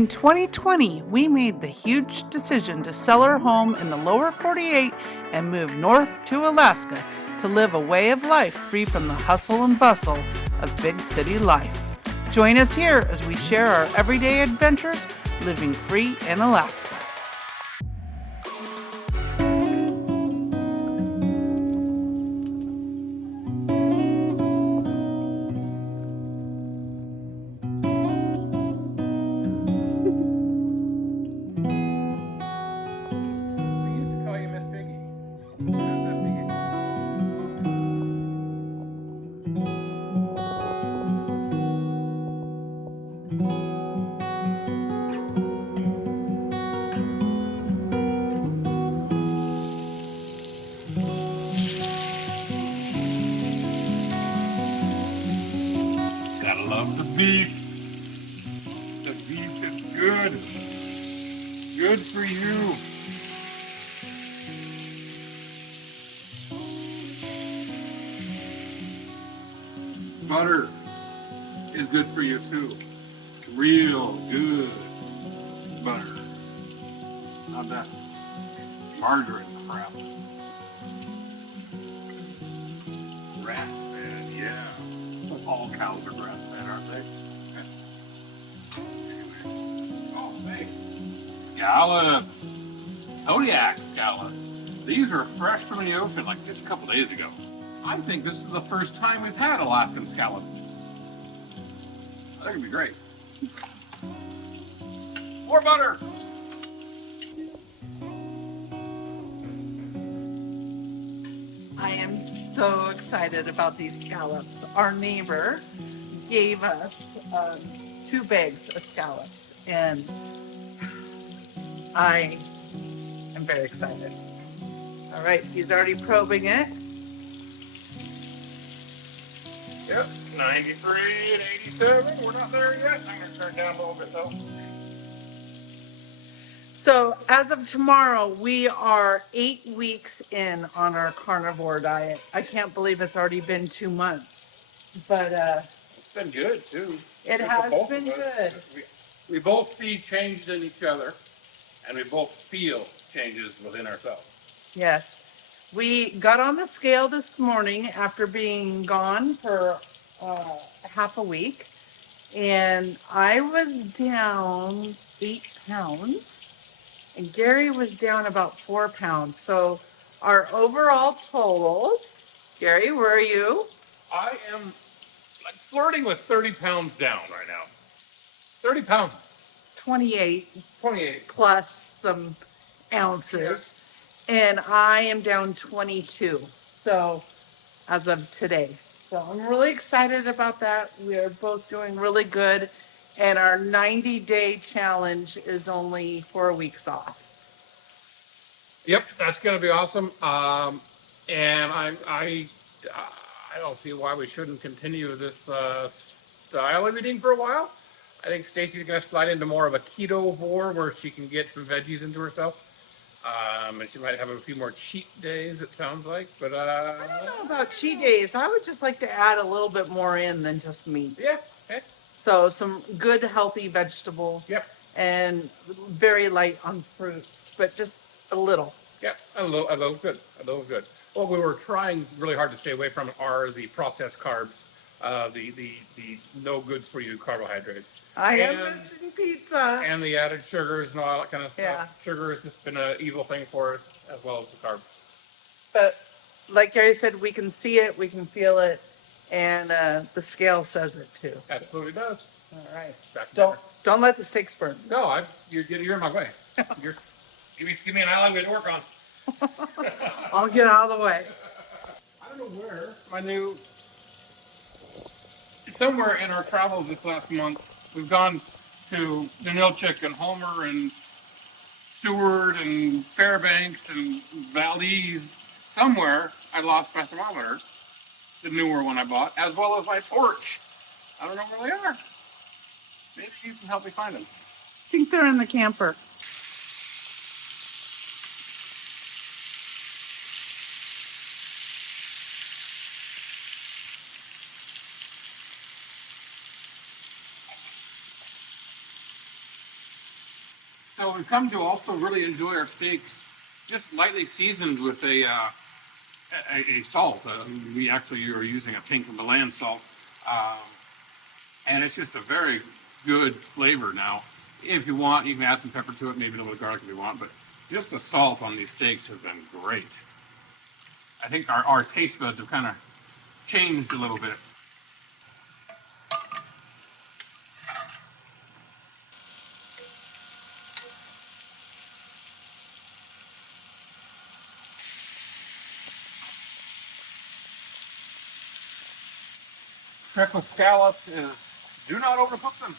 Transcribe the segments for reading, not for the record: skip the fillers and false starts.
In 2020, we made the huge decision to sell our home in the lower 48 and move north to Alaska to live a way of life free from the hustle and bustle of big city life. Join us here as we share our everyday adventures living free in Alaska. Gotta love the beef. The beef is good. Good for you. Butter is good for you too. Real good butter. Not that margarine crap. Grass-fed, yeah. All cows are grass-fed, aren't they? Oh, hey. Scallops. Kodiak scallops. These are fresh from the ocean like just a couple days ago. I think this is the first time we've had Alaskan scallops. I think it'd be great. More butter. I am so excited about these scallops. Our neighbor gave us 2 bags of scallops, and I am very excited. All right, he's already probing it. Yep, 93 and 87. We're not there yet. I'm gonna turn down a little bit though. So as of tomorrow, we are 8 weeks in on our carnivore diet. I can't believe it's already been 2 months, but It's been good too. it Good for has both been of us. good. We both see changes in each other, and we both feel changes within ourselves. Yes. We got on the scale this morning after being gone for half a week, and I was down 8 pounds, and Gary was down about 4 pounds. So our overall totals, Gary, where are you? I am like flirting with 30 pounds down right now. 30 pounds. 28 28. plus some ounces, and I am down 22. So as of today. So I'm really excited about that. We are both doing really good, and our 90-day challenge is only 4 weeks off. Yep, that's going to be awesome. And I don't see why we shouldn't continue this style of eating for a while. I think Stacey's going to slide into more of a ketovore where she can get some veggies into herself. And she might have a few more cheat days, it sounds like. But I don't know about cheat days. I would just like to add a little bit more in than just meat. yeah, okay. So some good healthy vegetables. Yep. And very light on fruits, but just a little. Yeah, a little good. What we were trying really hard to stay away from are the processed carbs, the no good for you carbohydrates. I am missing pizza. And the added sugars and all that kind of stuff. Yeah. Sugar has been an evil thing for us, as well as the carbs. But like Gary said, we can see it, we can feel it, and the scale says it too. Absolutely does. All right. Back to Don't let the steaks burn. No, you're in my way. Give me an alleyway to work on. I'll get out of the way. I don't know where somewhere in our travels this last month, we've gone to Glennallen and Homer and Seward and Fairbanks and Valdez. Somewhere I lost my thermometer, the newer one I bought, as well as my torch. I don't know where they are. Maybe you can help me find them. I think they're in the camper. So we've come to also really enjoy our steaks just lightly seasoned with a salt. We actually are using a pink Milan salt. Um, and it's just a very good flavor now. If you want, you can add some pepper to it, maybe a little garlic if you want, but just the salt on these steaks has been great. I think our taste buds have kind of changed a little bit. Trick with scallops is do not overcook them.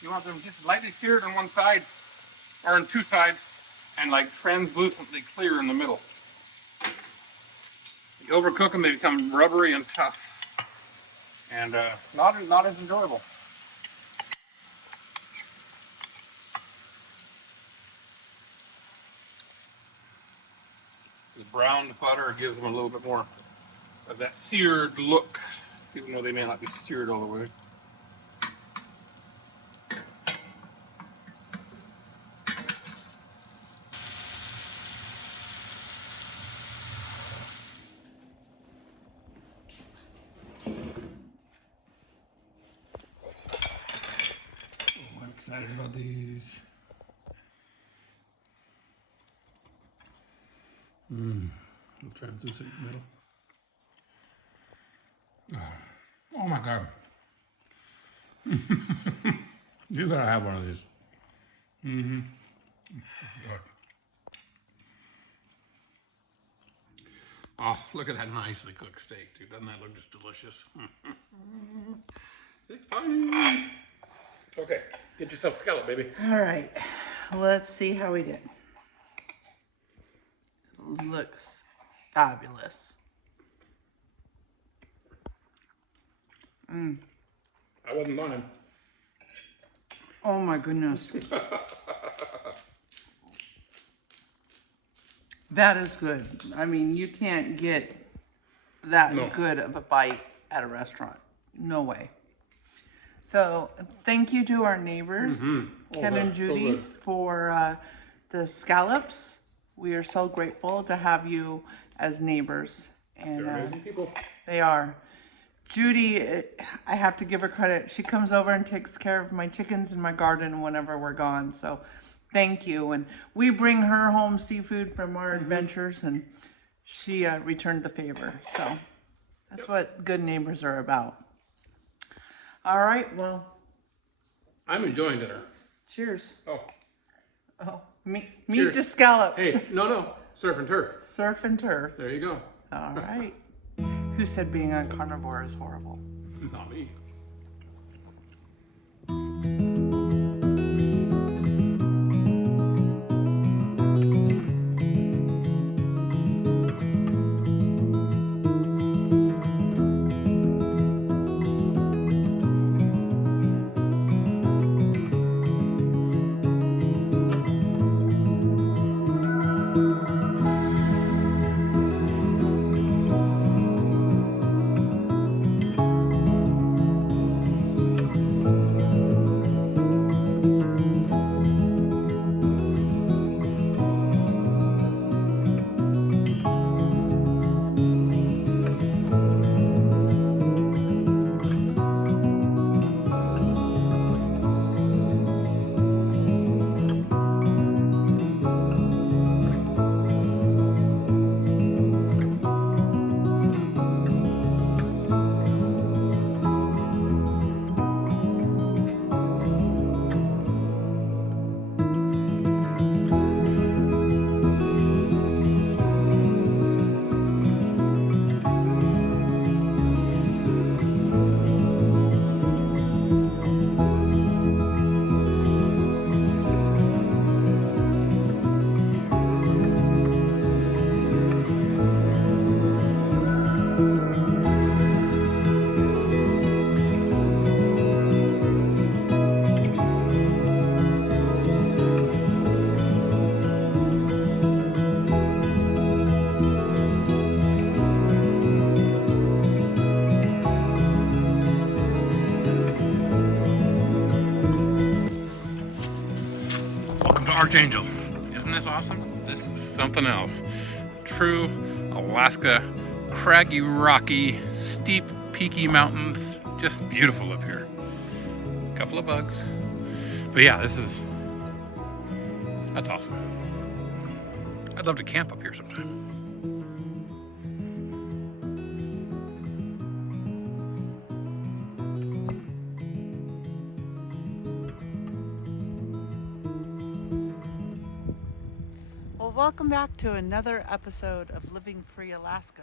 You want them just lightly seared on one side or on two sides and like translucently clear in the middle. You overcook them, they become rubbery and tough and not as enjoyable. The browned butter gives them a little bit more of that seared look, even though they may not be seared all the way. Oh, I'm excited about these. Little translucent middle. Oh my God. You gotta have one of these. Good. Oh, look at that nicely cooked steak, dude. Doesn't that look just delicious? It's fine. Okay, get yourself a scallop, baby. All right, let's see how we did. Looks fabulous. I wasn't lying. Oh my goodness. That is good. I mean, you can't get that good of a bite at a restaurant. No way. So thank you to our neighbors, Ken and Judy, for the scallops. We are so grateful to have you as neighbors. And They're amazing people. they are. Judy, I have to give her credit. She comes over and takes care of my chickens in my garden whenever we're gone. So thank you. And we bring her home seafood from our adventures, and she returned the favor. So that's what good neighbors are about. All right, well. I'm enjoying dinner. Cheers. Oh, meet cheers. the scallops. Hey, no, surf and turf. Surf and turf. There you go. All right. Who said being on carnivore is horrible? Not me. archangel. Isn't this awesome? This is something else. True Alaska, craggy, rocky, steep, peaky mountains. Just beautiful up here. A couple of bugs. But yeah, that's awesome. I'd love to camp up here sometime. Well, welcome back to another episode of Living Free Alaska.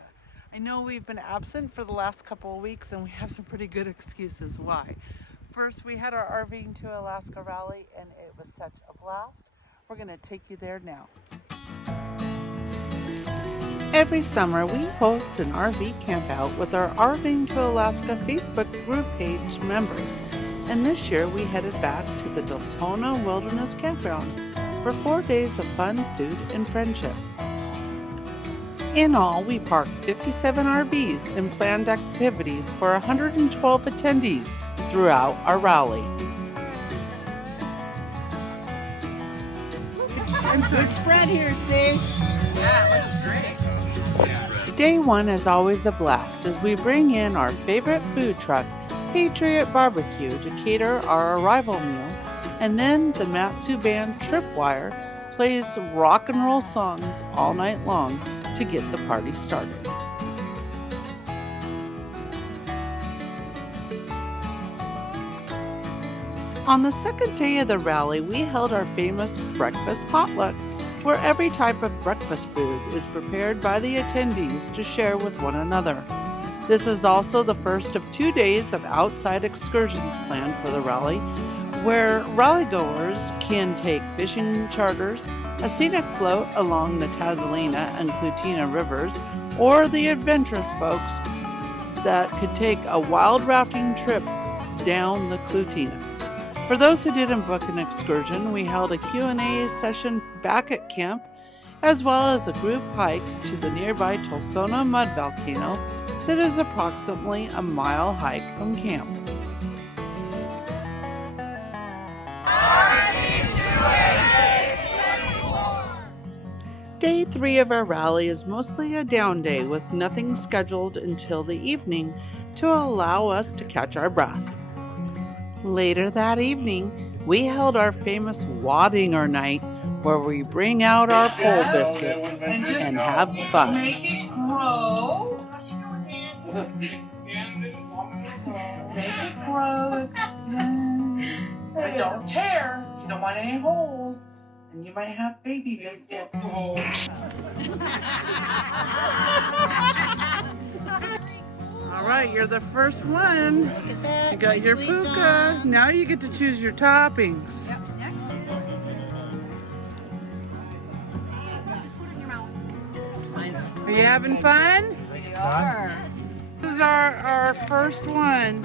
I know we've been absent for the last couple of weeks and we have some pretty good excuses why. First, we had our RVing to Alaska rally and it was such a blast. We're going to take you there now. Every summer, we host an RV campout with our RVing to Alaska Facebook group page members. And this year, we headed back to the Delsona Wilderness Campground for 4 days of fun, food, and friendship. In all, we parked 57 RVs and planned activities for 112 attendees throughout our rally. Good spread here, Stacey. Yeah, it looks great. Day one is always a blast as we bring in our favorite food truck, Patriot Barbecue, to cater our arrival meal, and then the Matsu Band Tripwire plays rock and roll songs all night long to get the party started. On the second day of the rally, we held our famous breakfast potluck, where every type of breakfast food is prepared by the attendees to share with one another. This is also the first of 2 days of outside excursions planned for the rally, where rallygoers can take fishing charters, a scenic float along the Tazalina and Clutina rivers, or the adventurous folks that could take a wild rafting trip down the Clutina. For those who didn't book an excursion, we held a Q&A session back at camp, as well as a group hike to the nearby Tulsona mud volcano that is approximately a mile hike from camp. Day 3 of our rally is mostly a down day with nothing scheduled until the evening to allow us to catch our breath. Later that evening, we held our famous Wadinger night where we bring out our pole biscuits and have fun. Make it grow. Make it grow. But don't tear. You don't want any holes. And you might have baby biscuits. All right, you're the first one. Look at that. You got your Nicely puka. done. Now you get to choose your toppings. Are you having fun? We are. This is our first one.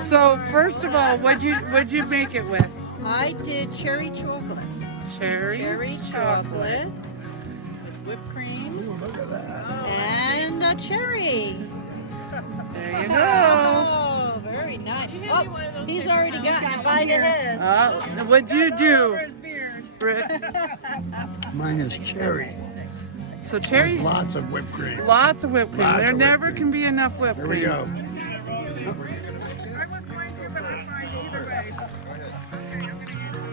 So first of all, what'd you make it with? I did cherry chocolate. Cherry chocolate with whipped cream and a cherry. There you go. Oh, very nice. Oh, he's already gotten a bite ahead. What'd you do? Mine is cherry. So cherry, Lots of whipped cream. lots of whipped cream. Lots There of whipped never cream. can be enough whipped There cream. we go.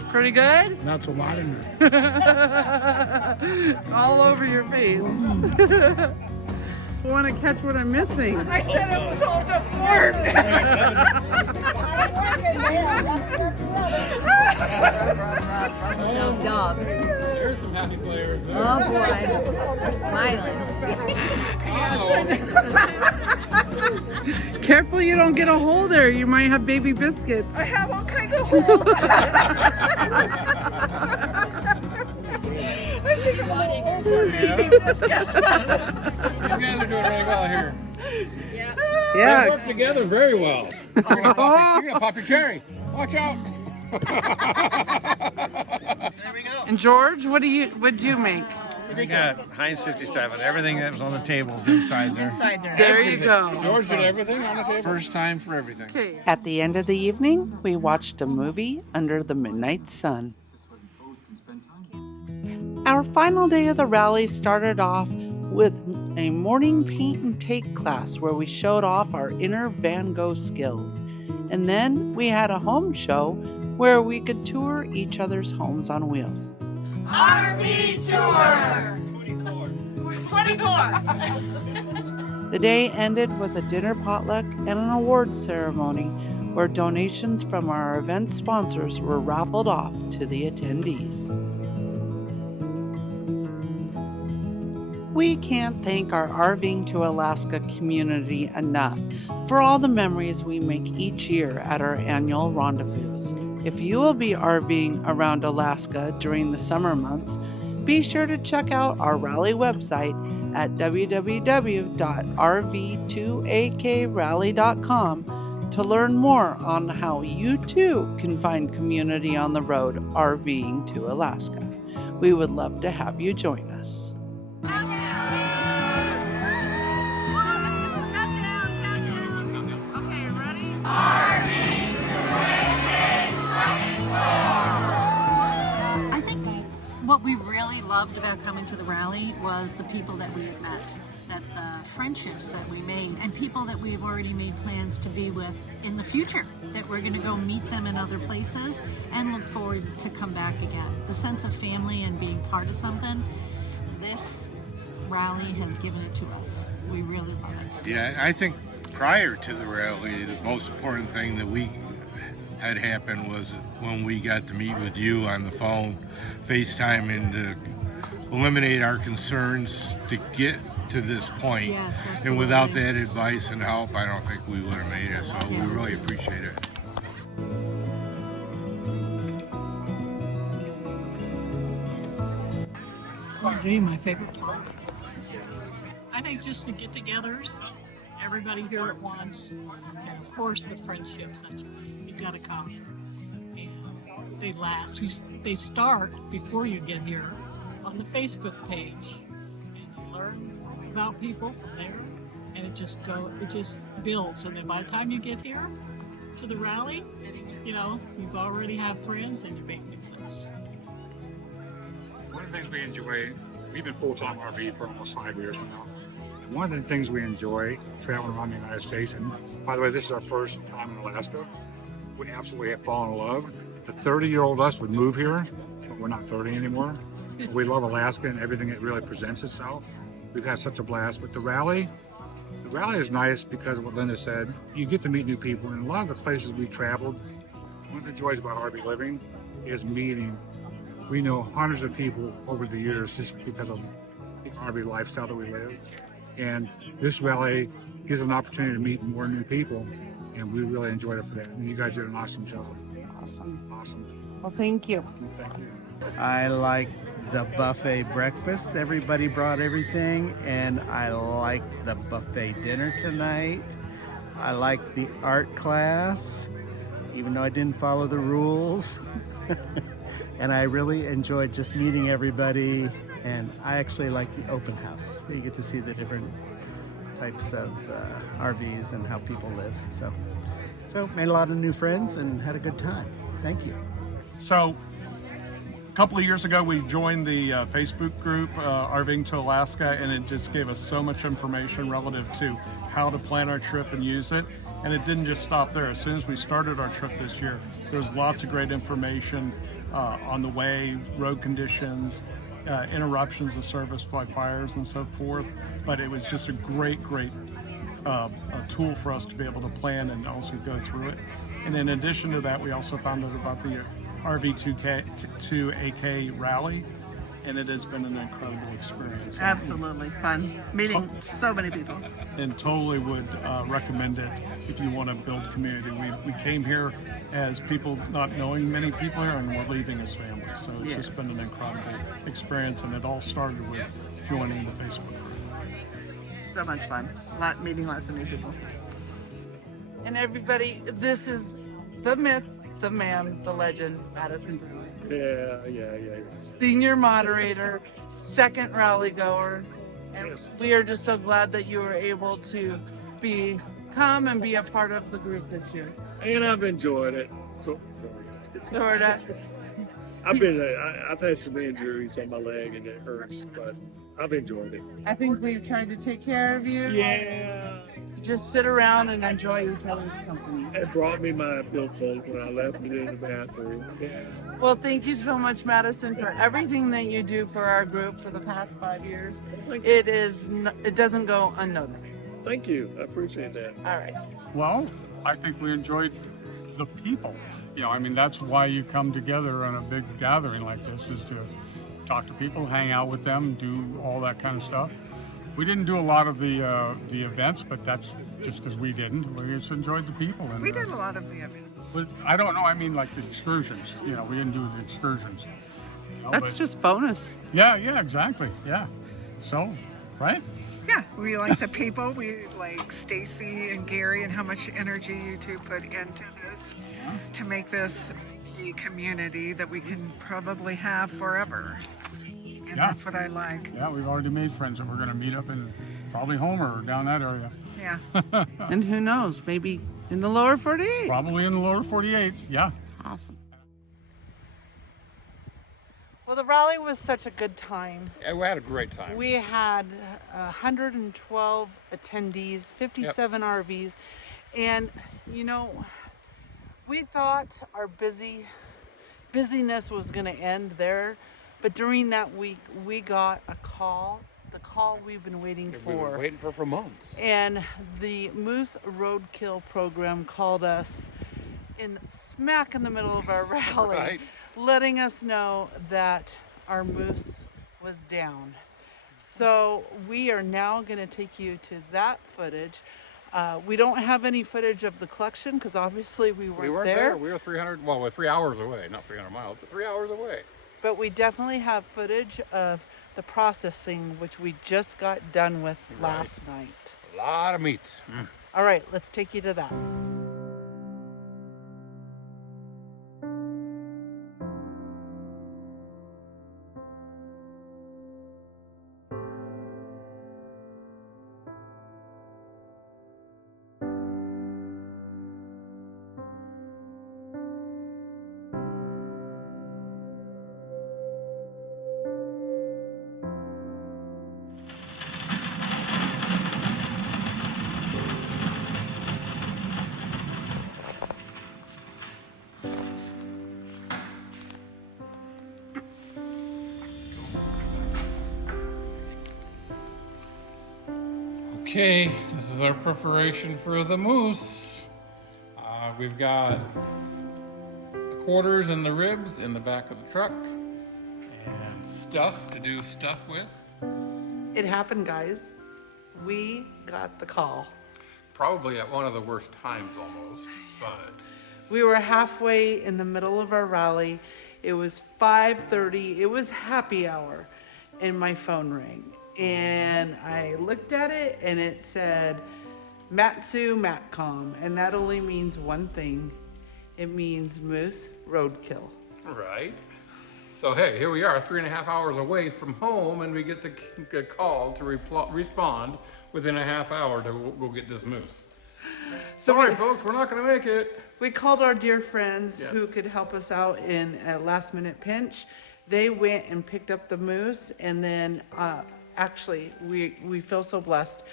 Pretty good? That's a lot in there. It's all over your face. I want to catch what I'm missing. I said it was all deformed. No dog. There's some happy players. Oh boy, they're smiling. Careful you don't get a hole there. You might have baby biscuits. I have all kinds of holes. I think I'm all over baby biscuits. You guys are doing really well here. They Yeah. work together very well. You're gonna pop your cherry. Watch out. And George, what'd you make? We got Heinz 57. Everything that was on the table is inside there. There you go. George did everything on the table. First time for everything. Okay. At the end of the evening, we watched a movie under the midnight sun. Our final day of the rally started off with a morning paint and take class where we showed off our inner Van Gogh skills. And then we had a home show where we could tour each other's homes on wheels. RV tour! 24! The day ended with a dinner potluck and an awards ceremony where donations from our event sponsors were raffled off to the attendees. We can't thank our RVing to Alaska community enough for all the memories we make each year at our annual rendezvous. If you will be RVing around Alaska during the summer months, be sure to check out our rally website at www.rv2akrally.com to learn more on how you too can find community on the road RVing to Alaska. We would love to have you join us. I think what we really loved about coming to the rally was the people that we had met, that the friendships that we made, and people that we've already made plans to be with in the future, that we're going to go meet them in other places and look forward to come back again. The sense of family and being part of something, this rally has given it to us. We really love it. Yeah, I think prior to the rally, the most important thing that we had happen was when we got to meet with you on the phone, FaceTime, and to eliminate our concerns to get to this point. Yes, absolutely. And without that advice and help, I don't think we would have made it. So we really appreciate it. RV, my favorite part. I think just the get-togethers, everybody here at once, and of course the friendships that you got to come. And they last. They start before you get here on the Facebook page, and you learn about people from there, and it just builds. And then by the time you get here to the rally, you already have friends and you make new friends. One of the things we enjoy, we've been full-time RV for almost 5 years now. And one of the things we enjoy traveling around the United States, and by the way, this is our first time in Alaska, we absolutely have fallen in love. The 30-year-old us would move here, but we're not 30 anymore. We love Alaska and everything it really presents itself. We've had such a blast. But the rally is nice because of what Linda said. You get to meet new people, and a lot of the places we've traveled, one of the joys about RV living is meeting. We know hundreds of people over the years just because of the RV lifestyle that we live. And this rally gives an opportunity to meet more new people, and we really enjoyed it for that. And you guys did an awesome job. Awesome. Well, thank you. Thank you. I like the buffet breakfast. Everybody brought everything, and I like the buffet dinner tonight. I like the art class, even though I didn't follow the rules. And I really enjoyed just meeting everybody, and I actually like the open house. You get to see the different types of RVs and how people live. So made a lot of new friends and had a good time. Thank you. So a couple of years ago, we joined the Facebook group, RVing to Alaska, and it just gave us so much information relative to how to plan our trip and use it. And it didn't just stop there. As soon as we started our trip this year, there was lots of great information on the way, road conditions, interruptions of service by fires and so forth. But it was just a great a tool for us to be able to plan and also go through it. And in addition to that, we also found out about the RV2AK rally, and it has been an incredible experience. Absolutely fun. Meeting so many people. And totally would recommend it if you want to build community. We came here as people not knowing many people here, and we're leaving as family. So it's just been an incredible experience, and it all started with joining the Facebook group. So much fun. Meeting lots of new people. And everybody, this is the myth, the man, the legend, Madison Brewer. Yeah. Senior moderator, second rally goer. And we are just so glad that you were able to come and be a part of the group this year. And I've enjoyed it. Sorta. I've had some injuries on my leg and it hurts, but I've enjoyed it. I think we've tried to take care of you. Yeah. Just sit around and enjoy each other's company. It brought me my billfold when I left it in the bathroom. Yeah. Well, thank you so much, Madison, for everything that you do for our group for the past 5 years. It doesn't go unnoticed. Thank you. I appreciate that. All right. Well, I think we enjoyed the people. You know, I mean, that's why you come together on a big gathering like this, is to talk to people, hang out with them, do all that kind of stuff. We didn't do a lot of the events, but that's just because we didn't. We just enjoyed the people. And, we did a lot of the events. But I don't know. I mean, like the excursions. You know, we didn't do the excursions. You know, That's just bonus. Yeah, exactly. Yeah. So, right? Yeah, we like the people. We like Stacey and Gary and how much energy you two put into this to make this a community that we can probably have forever. And that's what I like. Yeah, we've already made friends that we're going to meet up in probably Homer or down that area. Yeah. And who knows, maybe in the lower 48. Probably in the lower 48, yeah. Awesome. Well, the rally was such a good time. Yeah, we had a great time. We had 112 attendees, 57 RVs, and you know, we thought our busyness was going to end there, but during that week we got a call, the call we've been waiting for. We've been waiting for months. And the Moose Roadkill program called us smack in the middle of our rally. Right. Letting us know that our moose was down. So we are now going to take you to that footage. We don't have any footage of the collection because obviously we weren't there. We were 3 hours away, not 300 miles, but 3 hours away. But we definitely have footage of the processing, which we just got done with last night. A lot of meat. All right, let's take you to that. Okay, this is our preparation for the moose. We've got the quarters and the ribs in the back of the truck and stuff to do stuff with. It happened, guys. We got the call. Probably at one of the worst times almost, but We were halfway in the middle of our rally. It was 5:30. It was happy hour, and my phone rang. And I looked at it, and it said Matsu Matcom, and that only means one thing. It means Moose Roadkill. right. So hey, here we are, 3.5 hours away from home, and we get the call to respond within a half hour to go get this moose. Sorry, folks, we're not going to make it. We called our dear friends Yes. who could help us out in a last-minute pinch. They went and picked up the moose, and then actually, we feel so blessed.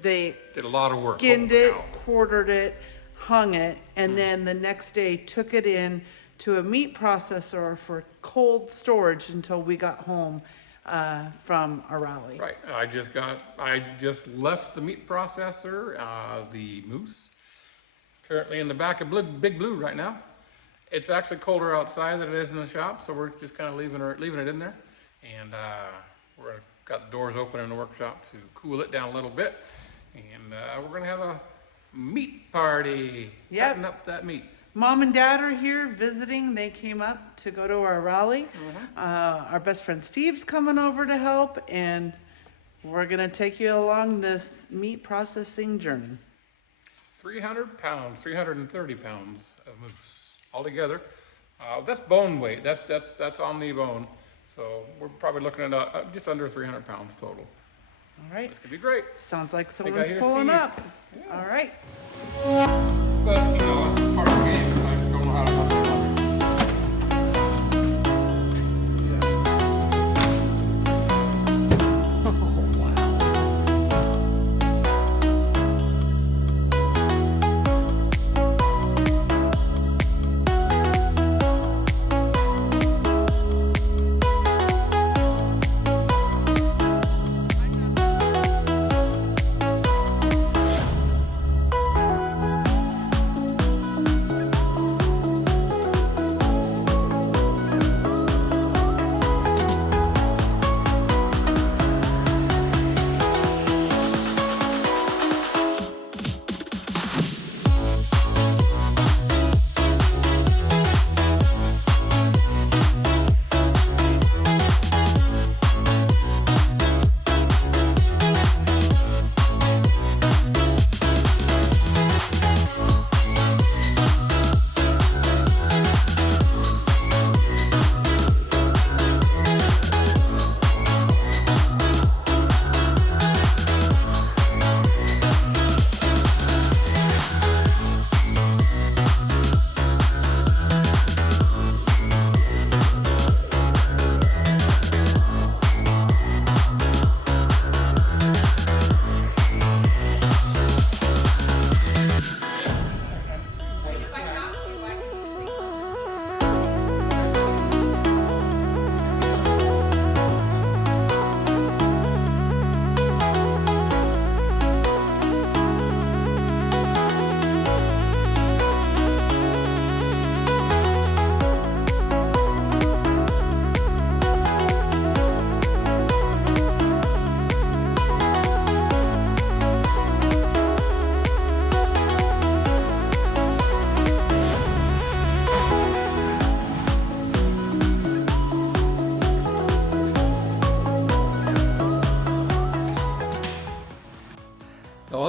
They Did a lot of work. skinned Holy it, cow. quartered it, hung it, and then the next day took it in to a meat processor for cold storage until we got home from our rally. Right. I just left the meat processor, the moose. Currently in the back of Big Blue right now. It's actually colder outside than it is in the shop, so we're just kind of leaving it in there. And we're got the doors open in the workshop to cool it down a little bit. And we're gonna have a meat party. Yep. Cutting up that meat. Mom and Dad are here visiting. They came up to go to our rally. Mm-hmm. Our best friend Steve's coming over to help, and we're gonna take you along this meat processing journey. 300 pounds, 330 pounds of moose altogether. That's bone weight. That's on the bone. So we're probably looking at just under 300 pounds total. All right. This could be great. Sounds like I someone's hear pulling Steve. up. All right. But, you know, it's part of the game. I don't know how to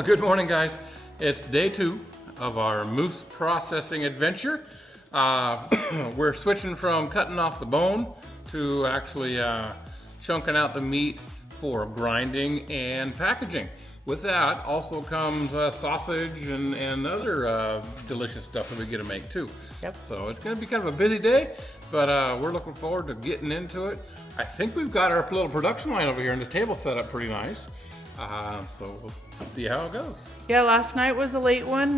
Well, good morning, guys. It's day 2 of our moose processing adventure. We're switching from cutting off the bone to actually chunking out the meat for grinding and packaging. With that also comes sausage and other delicious stuff that we get to make too. Yep. So it's going to be kind of a busy day, but we're looking forward to getting into it. I think we've got our little production line over here and the table set up pretty nice. So we'll see how it goes. Yeah, last night was a late one.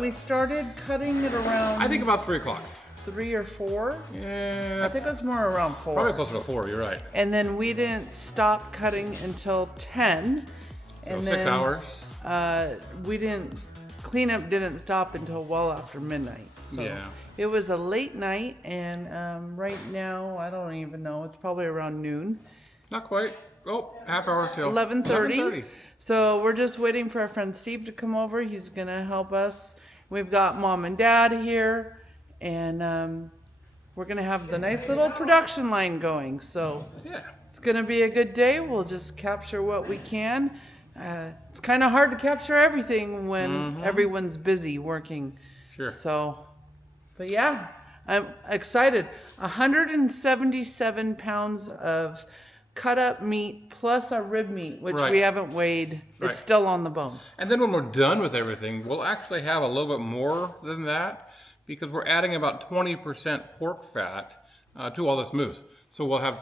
We started cutting it around, I think about 3 o'clock. 3 or 4. Yeah. I think it was more around 4. Probably closer to 4, you're right. And then we didn't stop cutting until 10. So 6 hours. Cleanup didn't stop until well after midnight. So Yeah. it was a late night, and right now, I don't even know, it's probably around noon. Not quite. Oh, half hour till 11:30. So we're just waiting for our friend Steve to come over. He's gonna help us. We've got Mom and Dad here, and we're gonna have the nice little production line going. So yeah, it's gonna be a good day. We'll just capture what we can. It's kind of hard to capture everything when everyone's busy working. Sure. So, but yeah, I'm excited. 177 pounds of cut up meat plus our rib meat, which we haven't weighed. It's still on the bone. And then when we're done with everything, we'll actually have a little bit more than that because we're adding about 20% pork fat to all this moose. So we'll have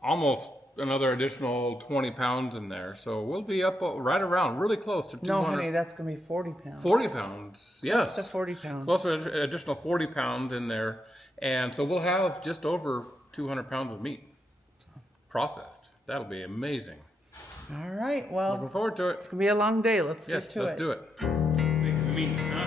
almost another additional 20 pounds in there. So we'll be up right around, really close to 200. No, honey, that's going to be 40 pounds. 40 pounds, yes. Close to 40 pounds. Close to an additional 40 pounds in there. And so we'll have just over 200 pounds of meat processed. That'll be amazing. All right, well. Looking forward to it. It's going to be a long day. Let's get to it. Let's do it. Meat, huh?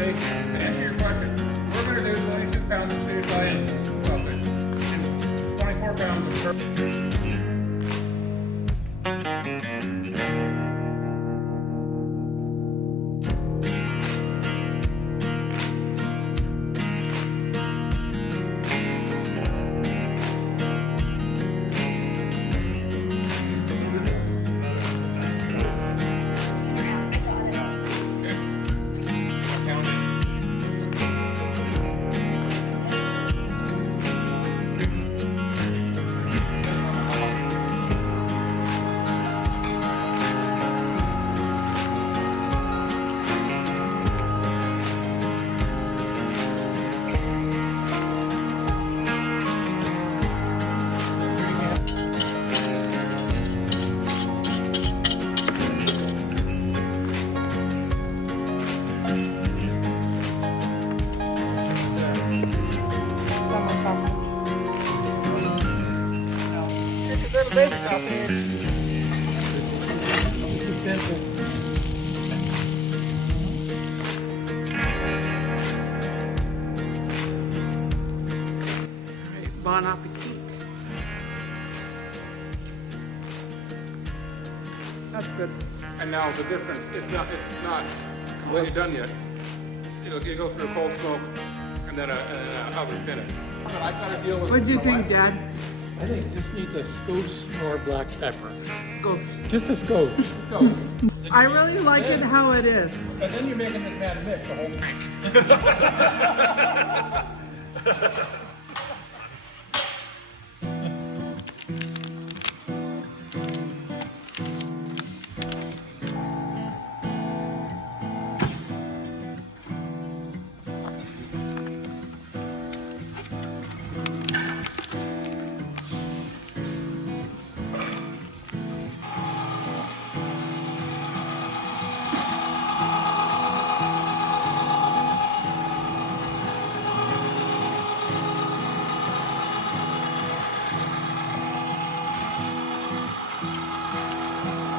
To answer your question, we're going to do 22 pounds of stage lion sausage and 24 pounds of turkey. Baby sausage. Bon appetit. That's good. And now the difference, it's not completely done yet. You go through a cold smoke and then an oven finish. I gotta deal with. What'd you think, Dad? I think it just needs a skosh or black pepper. Skosh. Just a skosh. The I really like it how it is. And then you're making this bad mix the whole time.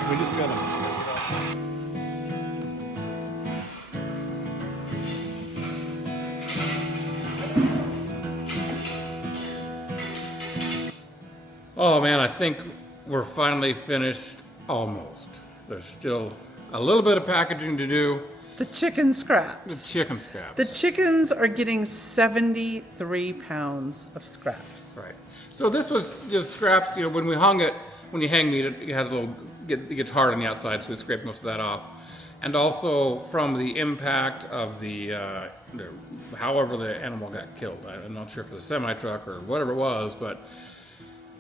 We just got to. Oh man, I think we're finally finished almost. There's still a little bit of packaging to do. The chicken scraps. The chicken scraps. The chickens are getting 73 pounds of scraps. Right. So this was just scraps, you know, when we hung it, when you hang meat, it has a little, it gets hard on the outside, so we scraped most of that off. And also from the impact of the however the animal got killed. I'm not sure if it was a semi-truck or whatever it was, but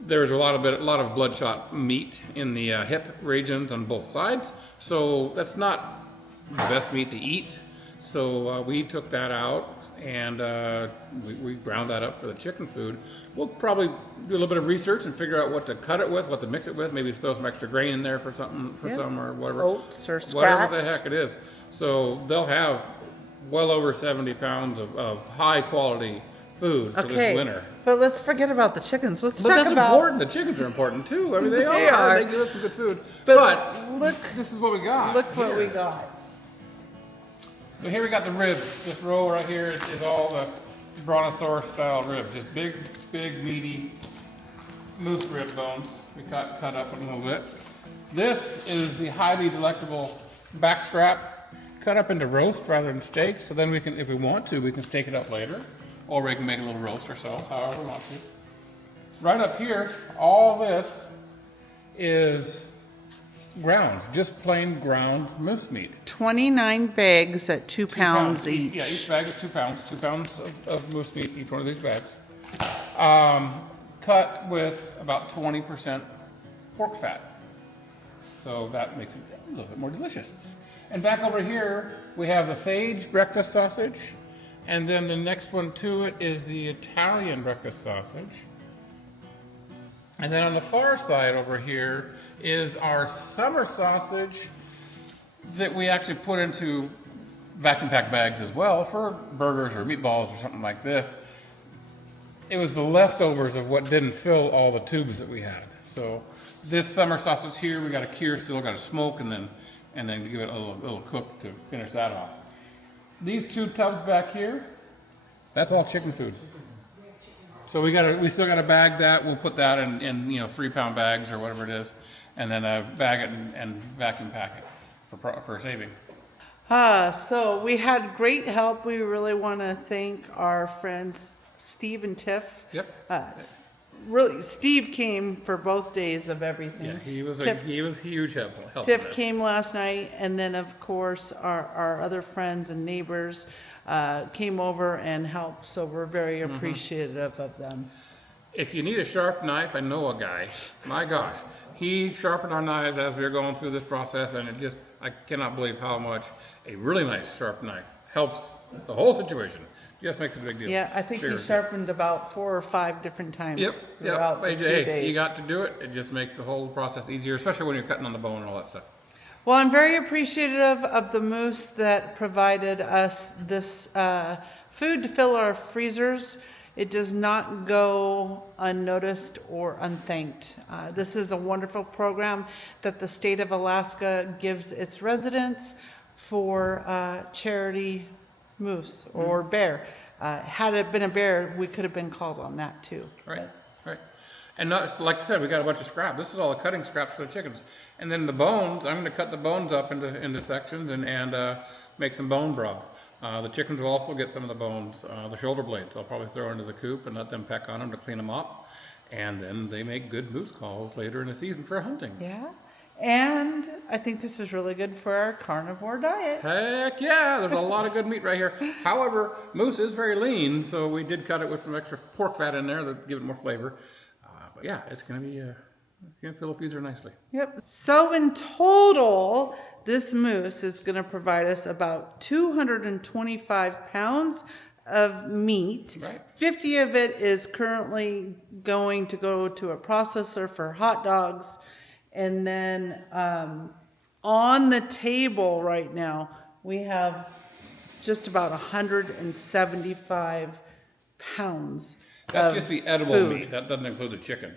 there was a lot of bloodshot meat in the hip regions on both sides. So that's not the best meat to eat. So we took that out and we ground that up for the chicken food. We'll probably do a little bit of research and figure out what to cut it with, what to mix it with, maybe throw some extra grain in there for something, some or whatever. Oats or scraps. Whatever the heck it is. So they'll have well over 70 pounds of high quality food for this winter. But let's forget about the chickens. Let's But talk that's about... important. The chickens are important too. I mean, they They are. are. They give us some good food. But look, this is what we got. Look what we got. So here we got the ribs. This row right here is all the brontosaurus style ribs. Just big, meaty moose rib bones. We cut up a little bit. This is the highly delectable back strap, cut up into roast rather than steaks. So then we can, if we want to, we can steak it up later. Or we can make a little roast ourselves, however we want to. Right up here, all this is ground, just plain ground moose meat. 29 bags at 2 pounds each. Yeah, each bag is 2 pounds. 2 pounds of moose meat, each one of these bags. Cut with about 20% pork fat. So that makes it a little bit more delicious. And back over here, we have the sage breakfast sausage. And then the next one to it is the Italian breakfast sausage. And then on the far side over here is our summer sausage that we actually put into vacuum packed bags as well for burgers or meatballs or something like this. It was the leftovers of what didn't fill all the tubes that we had. So this summer sausage here, we got to cure, still got to smoke, and then give it a little cook to finish that off. These 2 tubs back here, that's all chicken food. So we still got to bag that. We'll put that in 3-pound bags or whatever it is, and then bag it and vacuum pack it for saving. So we had great help. We really want to thank our friends Steve and Tiff. Yep. Really, Steve came for both days of everything. Yeah, he was huge help. Tiff came last night, and then of course our other friends and neighbors came over and helped. So we're very appreciative of them. If you need a sharp knife, I know a guy. My gosh, he sharpened our knives as we were going through this process, and I cannot believe how much a really nice sharp knife helps the whole situation. Just makes it a big deal. Yeah, I think he sharpened about 4 or 5 different times throughout the 2 days. You got to do it. It just makes the whole process easier, especially when you're cutting on the bone and all that stuff. Well, I'm very appreciative of the Moose that provided us this food to fill our freezers. It does not go unnoticed or unthanked. This is a wonderful program that the state of Alaska gives its residents for charity moose or bear. Had it been a bear, we could have been called on that too. Right. And like I said, we got a bunch of scrap. This is all the cutting scraps for the chickens. And then the bones, I'm going to cut the bones up into sections and make some bone broth. The chickens will also get some of the bones, the shoulder blades. I'll probably throw into the coop and let them peck on them to clean them up. And then they make good moose calls later in the season for hunting. Yeah. And I think this is really good for our carnivore diet. Heck yeah, there's a lot of good meat right here. However, moose is very lean, so we did cut it with some extra pork fat in there to give it more flavor. But yeah, it's gonna be, it's gonna fill up easier nicely. Yep. So in total, this moose is gonna provide us about 225 pounds of meat. Right. 50 of it is currently going to go to a processor for hot dogs. And then on the table right now, we have just about 175 pounds. That's just the edible food. meat. That doesn't include the chicken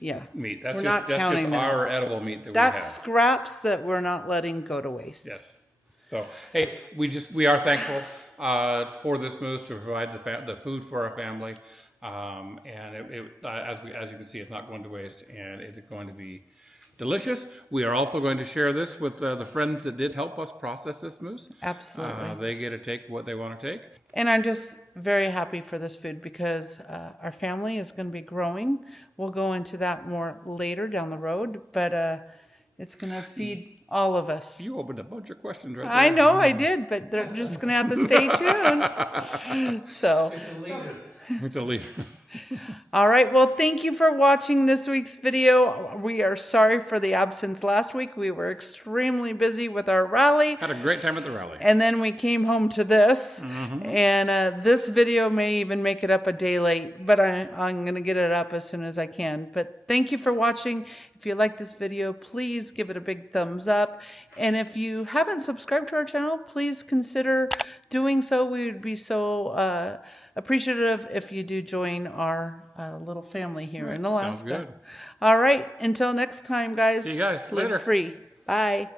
meat. That's We're just, not counting that. our edible meat that we That's have. scraps that we're not letting go to waste. Yes. So, hey, we are thankful for this moose to provide the food for our family. And as you can see, it's not going to waste, and it's going to be delicious. We are also going to share this with the friends that did help us process this moose. Absolutely. They get to take what they want to take. And I'm just very happy for this food because our family is going to be growing. We'll go into that more later down the road, but it's going to feed all of us. You opened a bunch of questions right there. I know I did, but they're just going to have to stay tuned. So. It's a leaf. All right. Well, thank you for watching this week's video. We are sorry for the absence last week. We were extremely busy with our rally. Had a great time at the rally. And then we came home to this. And this video may even make it up a day late, but I'm going to get it up as soon as I can. But thank you for watching. If you like this video, please give it a big thumbs up. And if you haven't subscribed to our channel, please consider doing so. We would be so appreciative if you do join our little family here in Alaska. Sounds good. All right. Until next time, guys. See you guys Live later. free. Bye.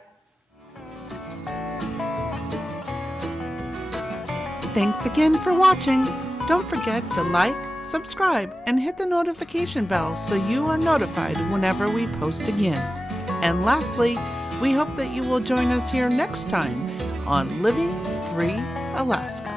Thanks again for watching. Don't forget to like, subscribe, and hit the notification bell so you are notified whenever we post again. And lastly, we hope that you will join us here next time on Living Free Alaska.